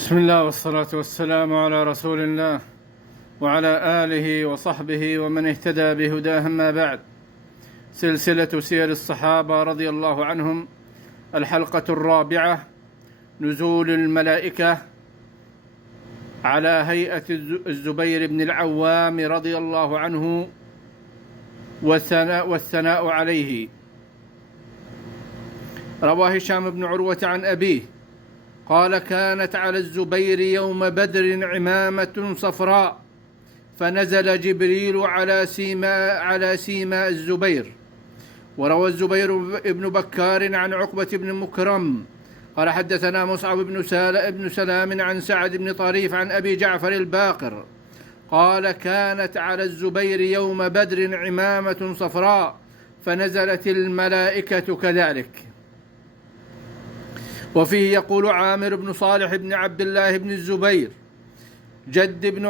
بسم الله والصلاة والسلام على رسول الله وعلى آله وصحبه ومن اهتدى بهداه، أما بعد. سلسلة سير الصحابة رضي الله عنهم، الحلقة الرابعة: نزول الملائكة على هيئة الزبير بن العوام رضي الله عنه والثناء عليه. رواه هشام بن عروة عن أبيه قال: كانت على الزبير يوم بدر عمامة صفراء، فنزل جبريل على سيماء الزبير. وروى الزبير بن بكار عن عقبة بن مكرم قال: حدثنا مصعب بن سلام عن سعد بن طريف عن أبي جعفر الباقر قال: كانت على الزبير يوم بدر عمامة صفراء، فنزلت الملائكة كذلك. وفيه يقول عامر بن صالح بن عبد الله بن الزبير جد ابن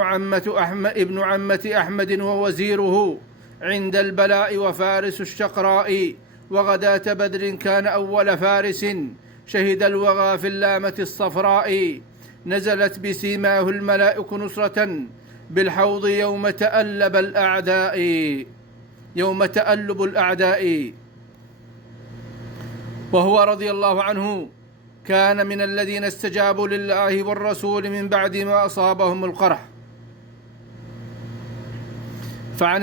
عمة أحمد ووزيره عند البلاء وفارس الشقراء، وغداة بدر كان أول فارس شهد الوغى في اللامة الصفراء. نزلت بسيماه الملائك نصرة بالحوض يوم تألب الأعداء. وهو رضي الله عنه كان من الذين استجابوا لله والرسول من بعد ما أصابهم القرح. فعن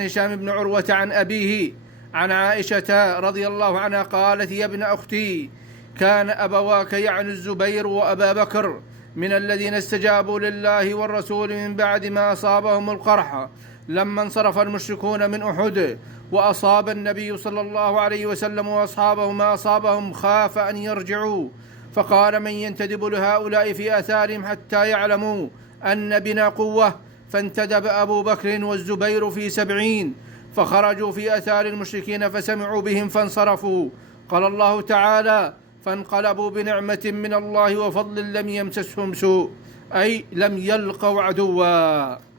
هشام بن عروة عن أبيه عن عائشة رضي الله عنها قالت: يا ابن أختي، كان أبواك يعني الزبير وأبا بكر من الذين استجابوا لله والرسول من بعد ما أصابهم القرح، لما انصرف المشركون من أحد وأصاب النبي صلى الله عليه وسلم وأصحابه ما أصابهم، خاف أن يرجعوا، فقال: من ينتدب لهؤلاء في آثارهم حتى يعلموا أن بنا قوة؟ فانتدب أبو بكر والزبير في 70، فخرجوا في آثار المشركين فسمعوا بهم فانصرفوا. قال الله تعالى: فانقلبوا بنعمة من الله وفضل لم يمسسهم سوء، أي لم يلقوا عدوا.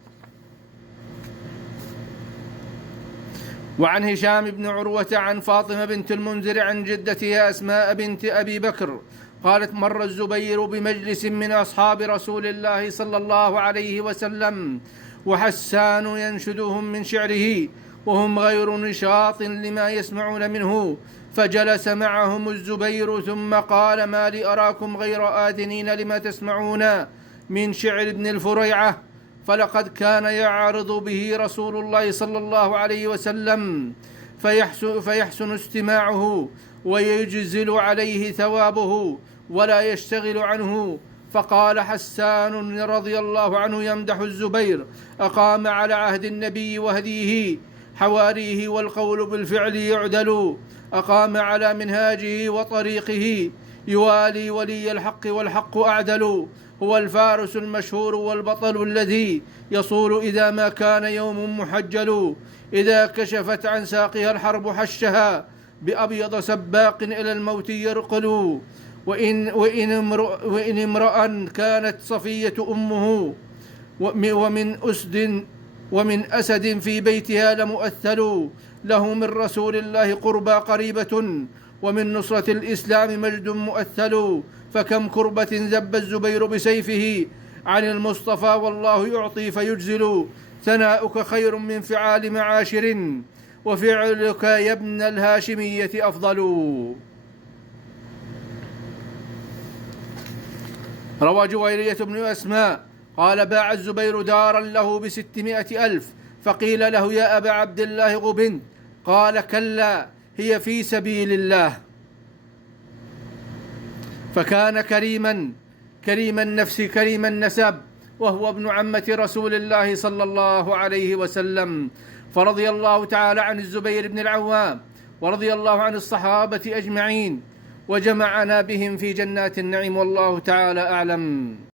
وعن هشام بن عروة عن فاطمة بنت المنذر عن جدتها أسماء بنت أبي بكر قالت: مر الزبير بمجلس من أصحاب رسول الله صلى الله عليه وسلم وحسان ينشدهم من شعره وهم غير نشاط لما يسمعون منه، فجلس معهم الزبير ثم قال: ما لي أراكم غير آذنين لما تسمعون من شعر ابن الفريعة؟ فلقد كان يعرض به رسول الله صلى الله عليه وسلم فيحسن استماعه ويجزل عليه ثوابه ولا يشتغل عنه. فقال حسان رضي الله عنه يمدح الزبير: أقام على عهد النبي وهديه حواريه والقول بالفعل يعدل، أقام على منهاجه وطريقه يوالي ولي الحق والحق أعدل، هو الفارس المشهور والبطل الذي يصول إذا ما كان يوم محجل، إذا كشفت عن ساقها الحرب حشها بأبيض سباق إلى الموت يرقل، وإن امرأ كانت صفية أمه ومن أسد في بيتها لمؤثل، له من رسول الله قربى قريبة ومن نصرة الإسلام مجد مؤثل، فكم كربة ذب الزبير بسيفه عن المصطفى والله يعطي فيجزل، ثناؤك خير من فعال معاشر وفعلك يا ابن الهاشمية أفضل. روى جويرية بن أسماء قال: باع الزبير دارا له ب600,000، فقيل له: يا أبا عبد الله غبنت؟ قال: كلا، هي في سبيل الله. فكان كريم النفس كريم النسب، وهو ابن عمة رسول الله صلى الله عليه وسلم. فرضي الله تعالى عن الزبير بن العوام ورضي الله عن الصحابة أجمعين، وجمعنا بهم في جنات النعيم، والله تعالى أعلم.